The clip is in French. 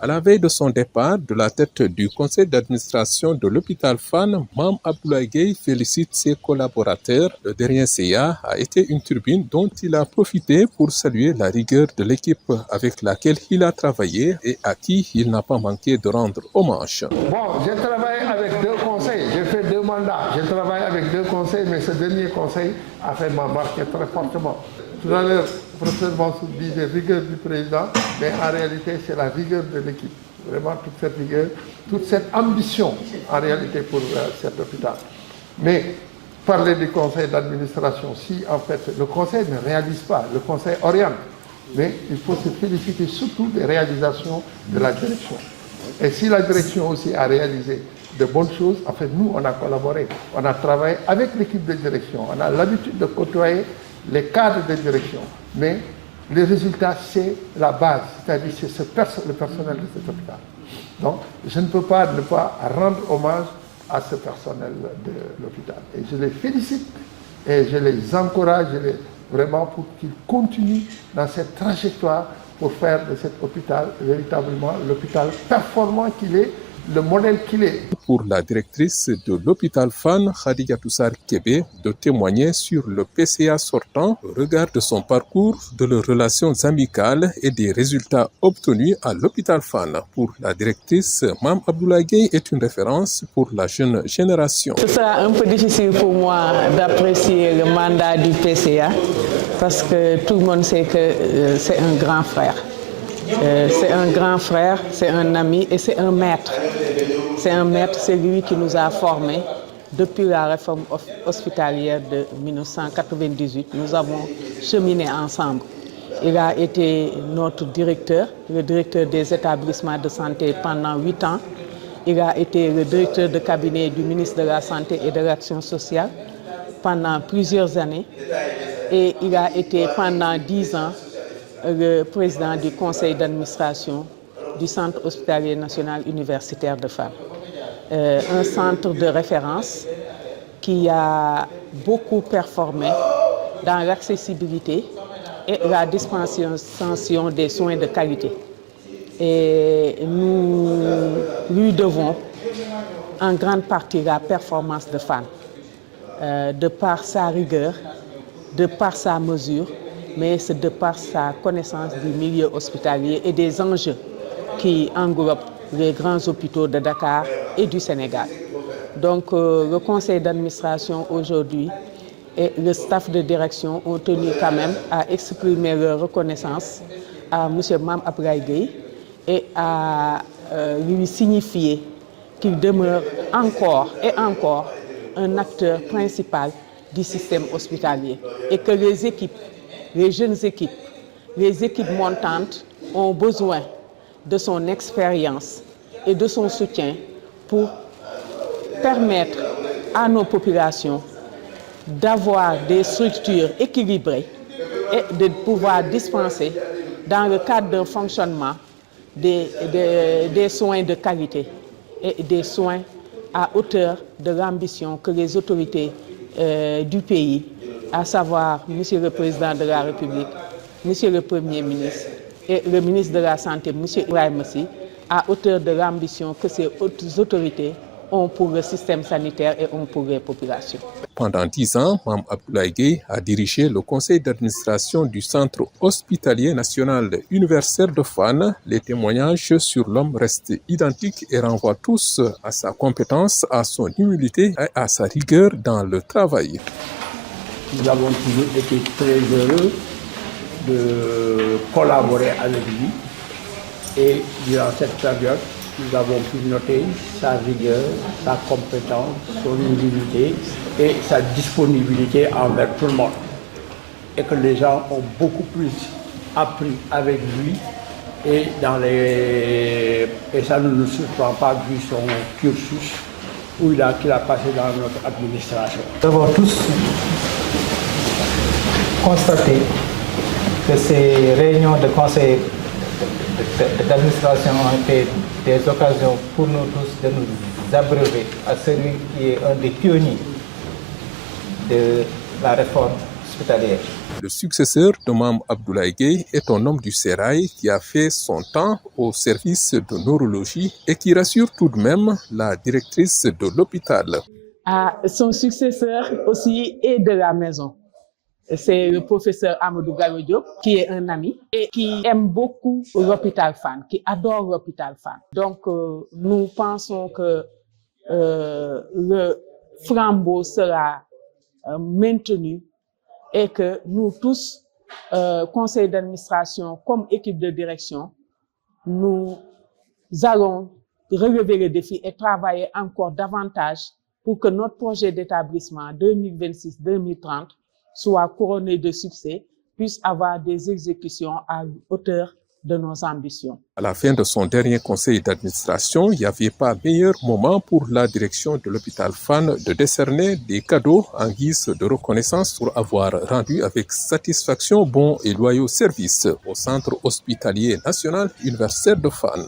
À la veille de son départ de la tête du conseil d'administration de l'hôpital Fann, Mame Abdoulaye Gueye félicite ses collaborateurs. Le dernier CA a été une tribune dont il a profité pour saluer la rigueur de l'équipe avec laquelle il a travaillé et à qui il n'a pas manqué de rendre hommage. Bon, j'ai travaillé avec deux conseils, j'ai fait 2 mandats, j'ai travaillé avec 2 conseils, mais ce dernier conseil a fait m'embarquer très fortement. Tout à l'heure, le professeur Mansour disait rigueur du président, mais en réalité, c'est la rigueur de l'équipe. Vraiment, toute cette rigueur, toute cette ambition, en réalité, pour cet hôpital. Mais, parler du conseil d'administration, si en fait le conseil ne réalise pas, le conseil oriente, mais il faut se féliciter surtout des réalisations de la direction. Et si la direction aussi a réalisé de bonnes choses, en fait, nous, on a collaboré, on a travaillé avec l'équipe de direction, on a l'habitude de côtoyer les cadres de direction, mais les résultats, c'est la base, c'est-à-dire c'est le personnel de cet hôpital. Donc, je ne peux pas ne pas rendre hommage à ce personnel de l'hôpital. Et je les félicite et je les encourage vraiment pour qu'ils continuent dans cette trajectoire pour faire de cet hôpital véritablement l'hôpital performant qu'il est, le modèle qu'il est. Pour la directrice de l'hôpital Fann, Khadijatou Sarr Kébé, de témoigner sur le PCA sortant au regard de son parcours, de leurs relations amicales et des résultats obtenus à l'hôpital Fann. Pour la directrice, Mame Abdoulaye Gueye est une référence pour la jeune génération. Ce sera un peu difficile pour moi d'apprécier le mandat du PCA parce que tout le monde sait que c'est un grand frère. C'est un grand frère, c'est un ami et c'est un maître. C'est un maître, c'est lui qui nous a formés depuis la réforme hospitalière de 1998. Nous avons cheminé ensemble. Il a été notre directeur, le directeur des établissements de santé pendant 8 ans. Il a été le directeur de cabinet du ministre de la Santé et de l'Action sociale pendant plusieurs années. Et il a été pendant 10 ans le président du conseil d'administration du Centre hospitalier national universitaire de Fann. Un centre de référence qui a beaucoup performé dans l'accessibilité et la dispensation des soins de qualité. Et nous lui devons en grande partie la performance de Fann, de par sa rigueur, de par sa mesure, mais c'est de par sa connaissance du milieu hospitalier et des enjeux qui englobent les grands hôpitaux de Dakar et du Sénégal. Donc le conseil d'administration aujourd'hui et le staff de direction ont tenu quand même à exprimer leur reconnaissance à M. Mame Abdoulaye Gueye et à lui signifier qu'il demeure encore et encore un acteur principal du système hospitalier et que les équipes, les jeunes équipes, les équipes montantes ont besoin de son expérience et de son soutien pour permettre à nos populations d'avoir des structures équilibrées et de pouvoir dispenser dans le cadre d'un fonctionnement des soins de qualité et des soins à hauteur de l'ambition que les autorités du pays, à savoir Monsieur le Président de la République, Monsieur le Premier ministre et le ministre de la Santé, Monsieur Ibrahima Sy, à hauteur de l'ambition que ces hautes autorités ont pour le système sanitaire et ont pour les populations. Pendant 10 ans, Mame Abdoulaye Gueye a dirigé le conseil d'administration du Centre hospitalier national universitaire de Fann. Les témoignages sur l'homme restent identiques et renvoient tous à sa compétence, à son humilité et à sa rigueur dans le travail. Nous avons toujours été très heureux de collaborer avec lui et durant cette période, nous avons pu noter sa rigueur, sa compétence, son humilité et sa disponibilité envers tout le monde. Et que les gens ont beaucoup plus appris avec lui et ça ne nous surprend pas vu son cursus qu'il a passé dans notre administration. Nous avons tous constaté que ces réunions de conseil d'administration ont été des occasions pour nous tous de nous abreuver à celui qui est un des pionniers de la réforme hospitalière. Le successeur de Mame Abdoulaye Gueye est un homme du sérail qui a fait son temps au service de neurologie et qui rassure tout de même la directrice de l'hôpital. Son successeur aussi est de la maison. C'est le professeur Amadou Gallo Diop, qui est un ami et qui aime beaucoup l'hôpital Fann, qui adore l'hôpital Fann. Donc, nous pensons que le flambeau sera maintenu et que nous tous, conseil d'administration comme équipe de direction, nous allons relever le défi et travailler encore davantage pour que notre projet d'établissement 2026-2030 soit couronné de succès, puisse avoir des exécutions à hauteur de nos ambitions. À la fin de son dernier conseil d'administration, il n'y avait pas meilleur moment pour la direction de l'hôpital Fann de décerner des cadeaux en guise de reconnaissance pour avoir rendu avec satisfaction bons et loyaux services au centre hospitalier national universitaire de Fann.